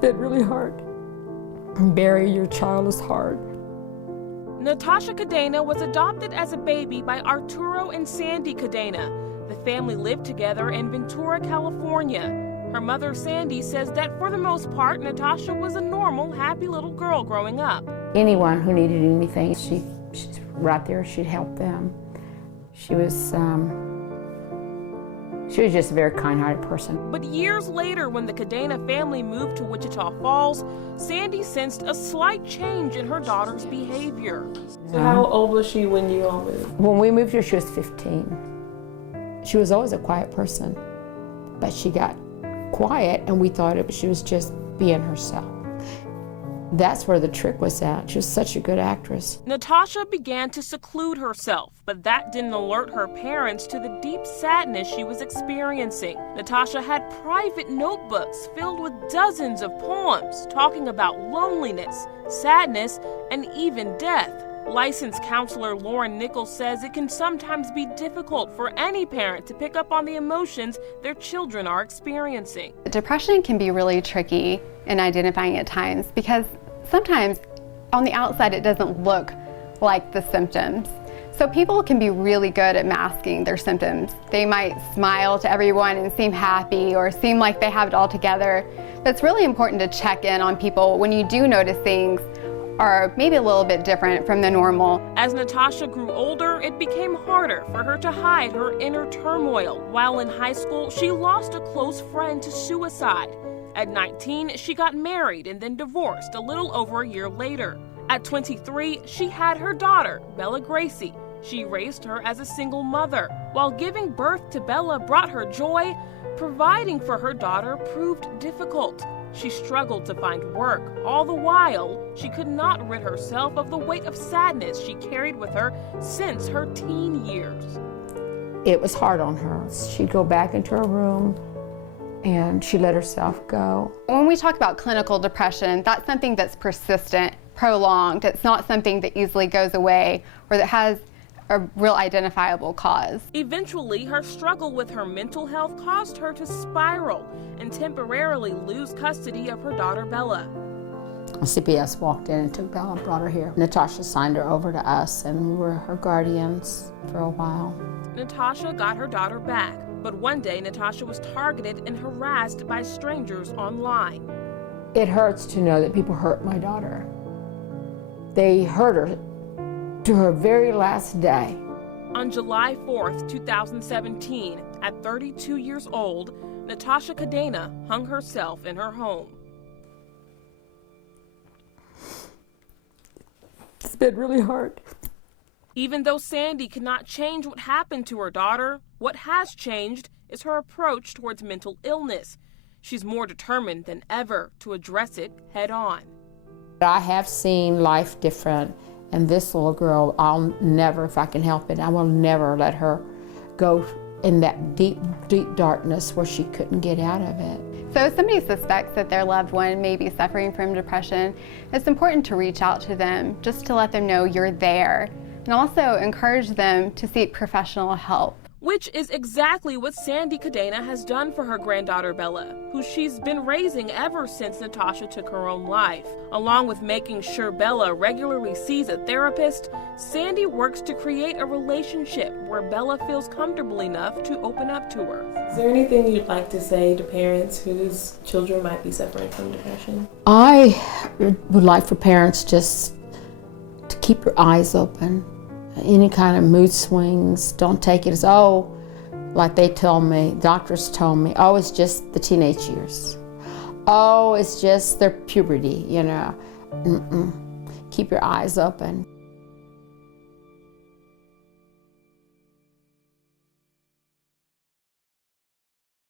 been really hard. Bury your child is hard. Natasha Cadena was adopted as a baby by Arturo and Sandy Cadena. The family lived together in Ventura, California. Her mother, Sandy, says that for the most part, Natasha was a normal, happy little girl growing up. Anyone who needed anything, she's right there, she'd help them. She was just a very kind-hearted person. But years later, when the Cadena family moved to Wichita Falls, Sandy sensed a slight change in her daughter's behavior. So how old was she when you all moved? When we moved here, she was 15. She was always a quiet person, but she got quiet and we thought she was just being herself. That's where the trick was at. She was such a good actress. Natasha began to seclude herself, but that didn't alert her parents to the deep sadness she was experiencing. Natasha had private notebooks filled with dozens of poems talking about loneliness, sadness, and even death. Licensed counselor Lauren Nichols says it can sometimes be difficult for any parent to pick up on the emotions their children are experiencing. Depression can be really tricky in identifying at times because sometimes on the outside it doesn't look like the symptoms. So people can be really good at masking their symptoms. They might smile to everyone and seem happy or seem like they have it all together. But it's really important to check in on people when you do notice things are maybe a little bit different from the normal. As Natasha grew older, it became harder for her to hide her inner turmoil. While in high school, she lost a close friend to suicide. At 19, she got married and then divorced a little over a year later. At 23, she had her daughter, Bella Gracie. She raised her as a single mother. While giving birth to Bella brought her joy, providing for her daughter proved difficult. She struggled to find work. All the while, she could not rid herself of the weight of sadness she carried with her since her teen years. It was hard on her. She'd go back into her room and she let herself go. When we talk about clinical depression, that's something that's persistent, prolonged. It's not something that easily goes away or that has a real identifiable cause. Eventually, her struggle with her mental health caused her to spiral and temporarily lose custody of her daughter, Bella. CPS walked in and took Bella and brought her here. Natasha signed her over to us and we were her guardians for a while. Natasha got her daughter back, but one day Natasha was targeted and harassed by strangers online. It hurts to know that people hurt my daughter. They hurt her to her very last day. On July 4th, 2017, at 32 years old, Natasha Cadena hung herself in her home. It's been really hard. Even though Sandy cannot change what happened to her daughter, what has changed is her approach towards mental illness. She's more determined than ever to address it head on. I have seen life different. And this little girl, I'll never, if I can help it, I will never let her go in that deep, deep darkness where she couldn't get out of it. So if somebody suspects that their loved one may be suffering from depression, it's important to reach out to them just to let them know you're there and also encourage them to seek professional help. Which is exactly what Sandy Cadena has done for her granddaughter Bella, who she's been raising ever since Natasha took her own life. Along with making sure Bella regularly sees a therapist, Sandy works to create a relationship where Bella feels comfortable enough to open up to her. Is there anything you'd like to say to parents whose children might be suffering from depression? I would like for parents just to keep your eyes open. Any kind of mood swings, don't take it as, oh, like they told me, doctors told me, oh, it's just the teenage years. Oh, it's just their puberty, you know. Keep your eyes open.